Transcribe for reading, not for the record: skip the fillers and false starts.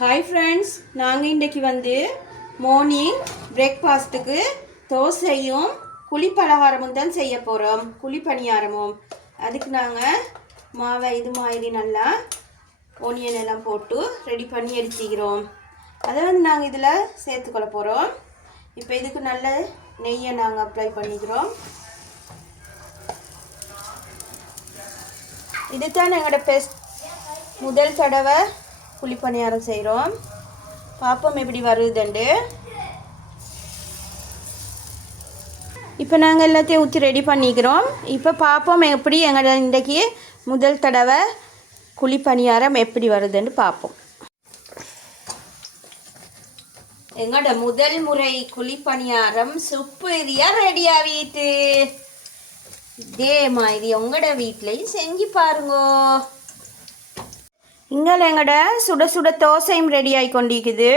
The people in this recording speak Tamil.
ஹாய் ஃப்ரெண்ட்ஸ், நாங்கள் இன்றைக்கி மார்னிங் பிரேக்ஃபாஸ்ட்டுக்கு தோசையும் குழிப்பலகாரமும் தான் செய்ய போகிறோம். குழிப்பணியாரமும். அதுக்கு நாங்கள் மாவை இது மாதிரி நல்லா ஒனியன் எல்லாம் போட்டு ரெடி பண்ணி எடுத்துக்கிறோம். அதை நாங்கள் இதில் சேர்த்துக்கொள்ள போகிறோம். இப்போ இதுக்கு நல்ல நெய்யை நாங்கள் அப்ளை பண்ணிக்கிறோம். இதுதான் எங்களோட முதல் தடவை குழிப்பணியாரம் செய்கிறோம். பாப்போம் எப்படி வருதுண்டு. இப்போ நாங்கள் எல்லாத்தையும் ஊற்றி ரெடி பண்ணிக்கிறோம். இப்போ பார்ப்போம் எப்படி எங்களோட இன்றைக்கி முதல் தடவை குழிப்பணியாரம் எப்படி வருதுன்னு பார்ப்போம். எங்களோட முதல் முறை குழிப்பணியாரம் சூப்பரியாக ரெடி ஆகிட்டு. இதே மாதிரி உங்களோட வீட்லையும் செஞ்சு பாருங்கோ. இங்கே எங்களோட சுட சுட தோசையும் ரெடி ஆகி கொண்டிருக்குது.